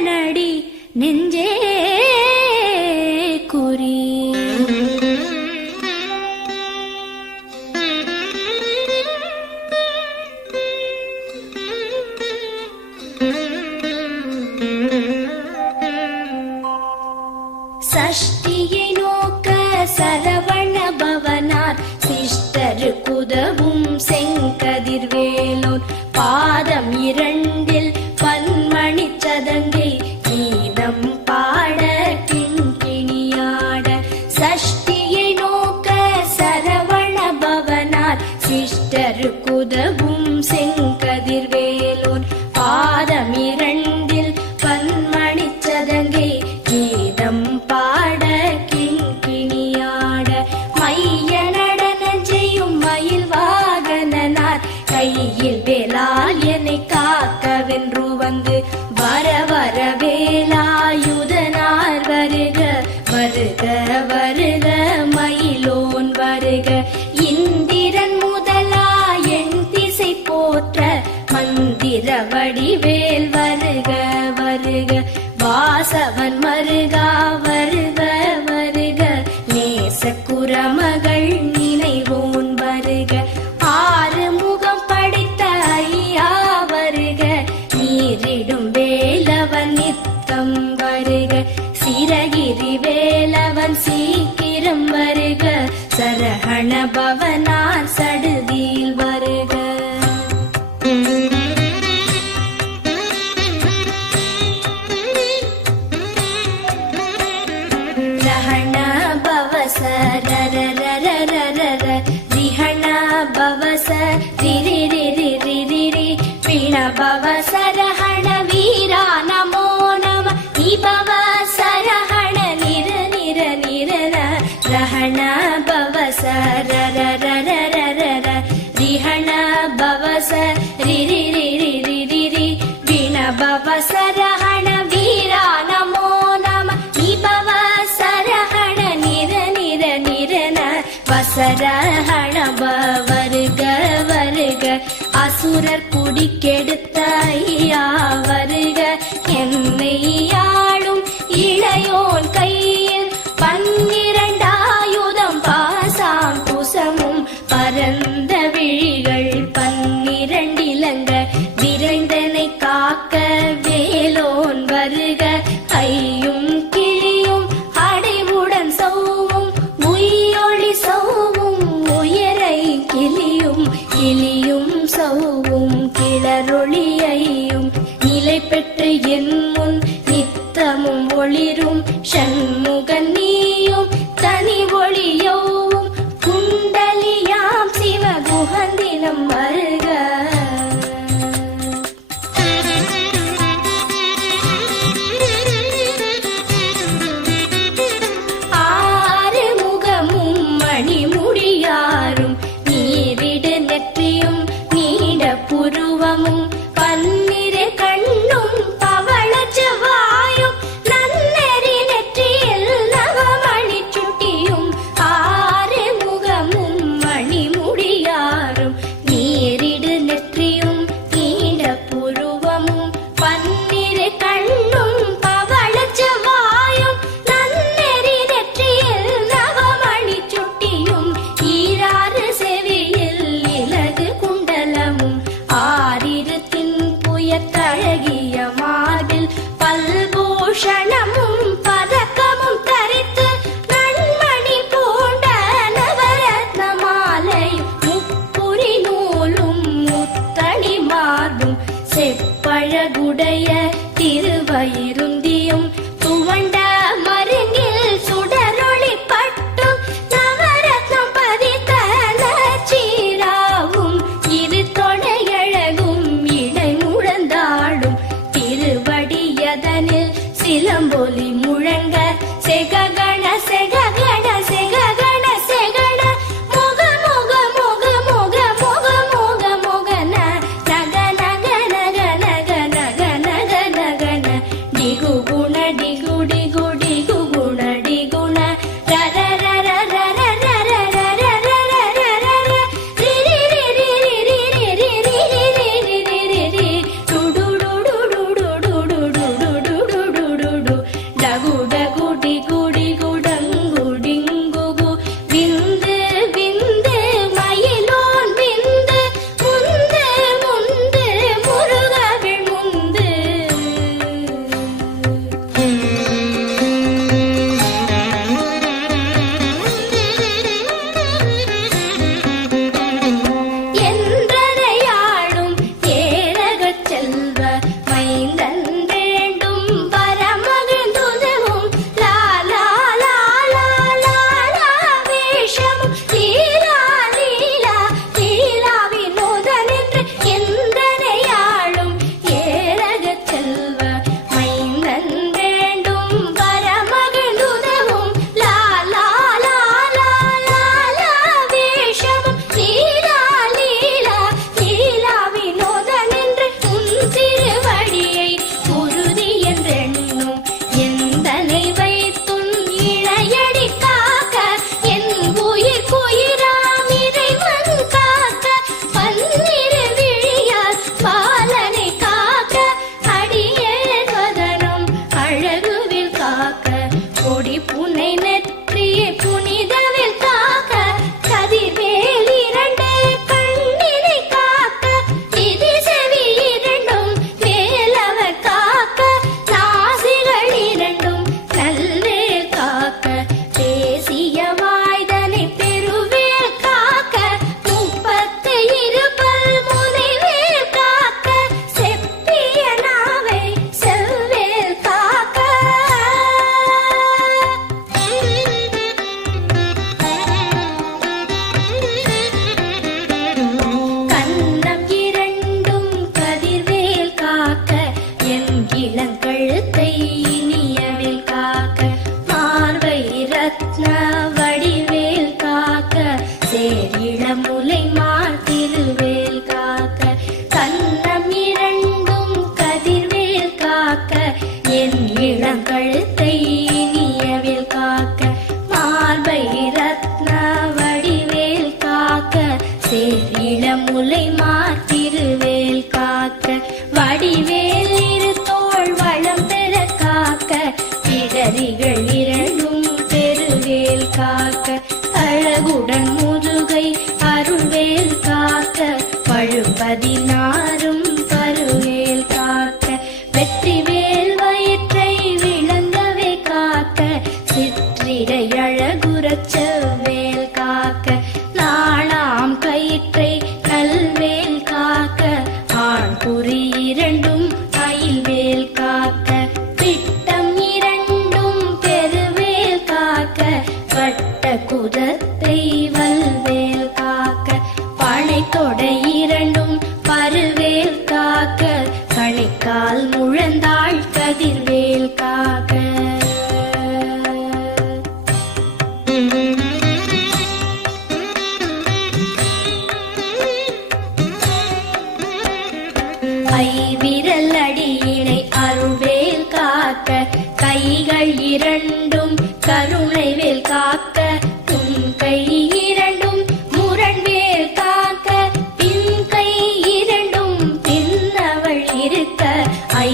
நடி நெஞ்சே பாதமிர சூரர் குடிக்கெடுத்தாயா வருக என்னை ஆளும் இளையோன் கையில் பன்னிரண்டாயுதம் பாசாம் குசமும் பரந்த விழிகள் பன்னிரண்டிலங்க விரைந்தனை காக்க வேலோன் வருக கையும் கிளியும் அடைவுடன் சௌவும் உயிரொளி சௌவும் உயரை கிளியும் கிளியும் கிளரொளியையும் দিয়া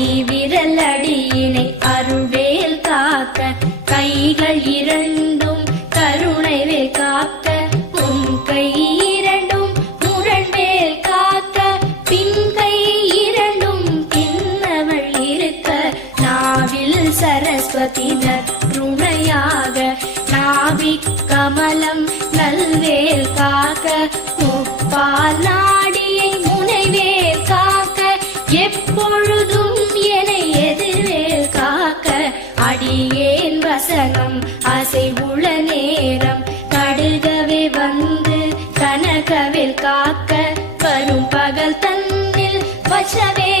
கை விரல் அடியினை அருள்வேல் காக்க கைகள் இரண்டு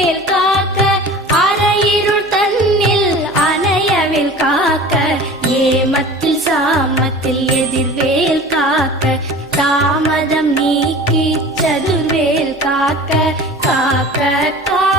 மேல் காக்க அறையிருள் தன்னில் அணையவில் காக்க ஏமத்தில் சாமத்தில் எதிர்வேல் காக்க தாமதம் நீக்கி சதுர்வேல் காக்க காக்க கா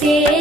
see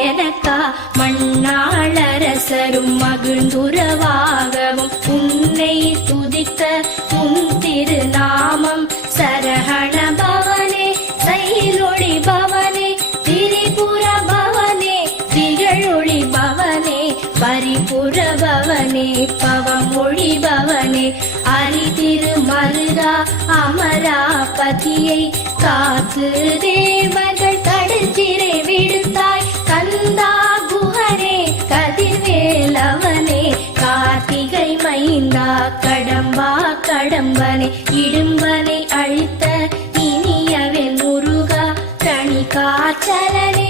எதக்கா மண்ணாளரசரும் மகிழ்ந்துறவாகவும் உன்னை துதிக்க உன் திருநாமம் சரஹண பவனே செயலொழி பவனே திரிபுர பவனே திகழொழி பவனே பரிபுர பவனே பவமொழி பவனே அறிதிரு மருதா அமராபதியை காத்து கடம்பனை இடும்பனை அழித்த இனியவே முருகா தனி காச்சலனே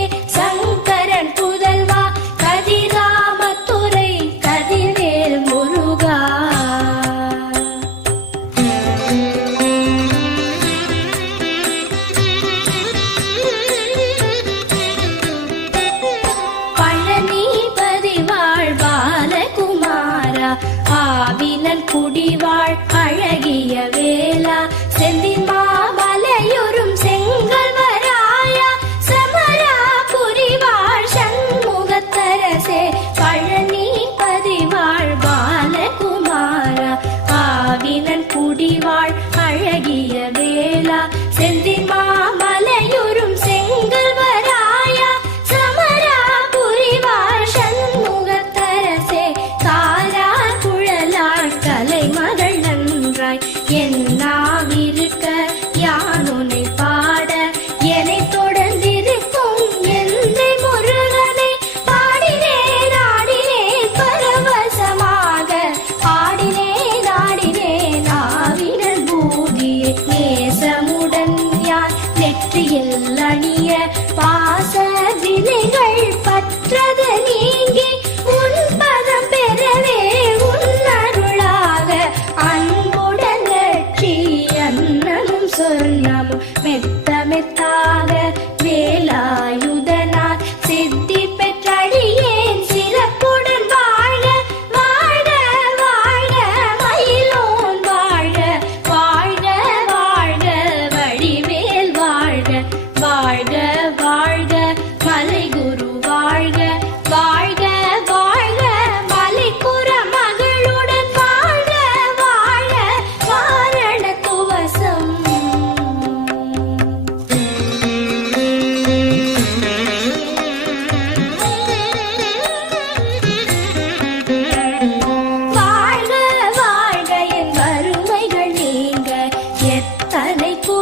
めた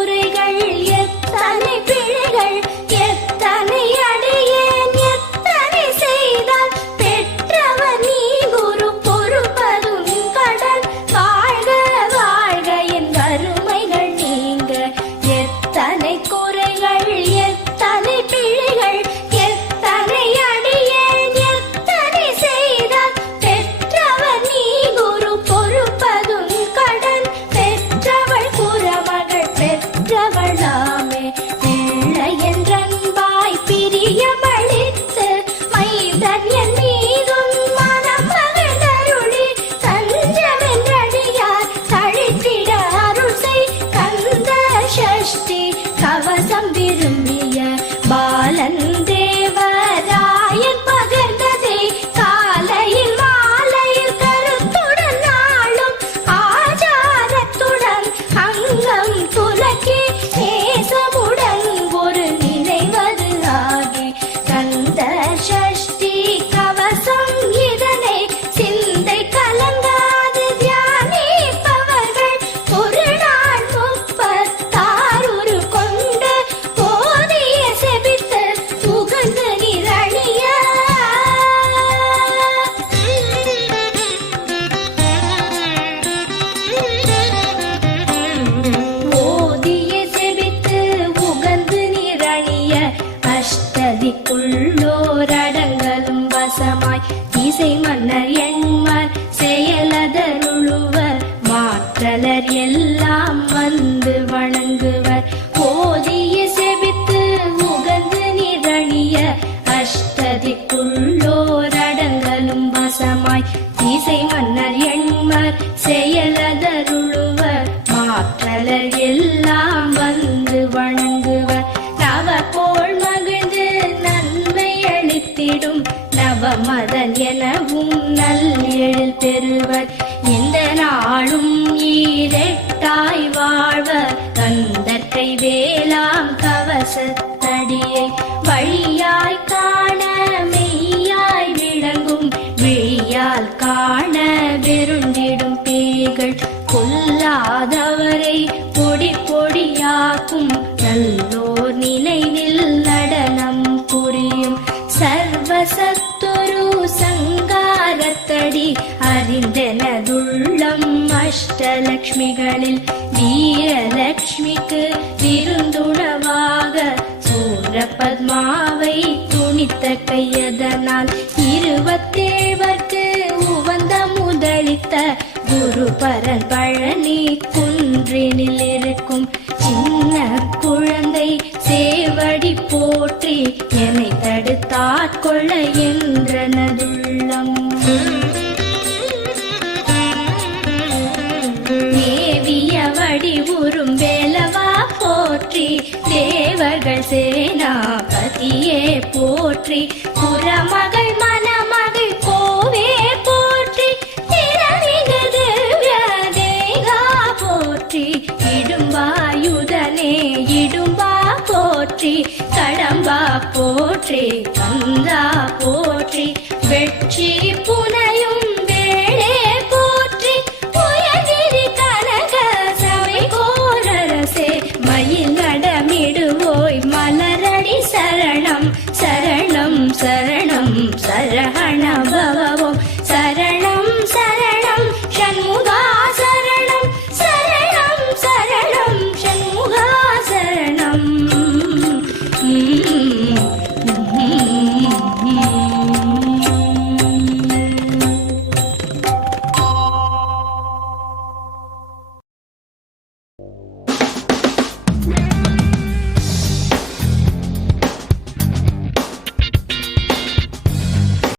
குறைகள் எத்தனை பிழைகள் 温柔。கூட்டாய் வாழ்வ கந்தற்கை வேளாம் கவசத்தை அஷ்டலக்ஷ்மிகளில் வீரலக்ஷ்மிக்கு விருந்துணவாக சூர பத்மாவை துணித்த கையதனால் இருபத்தேவர்க்கு உவந்த முதலித்த குரு பரன் பழனி குன்றினிலே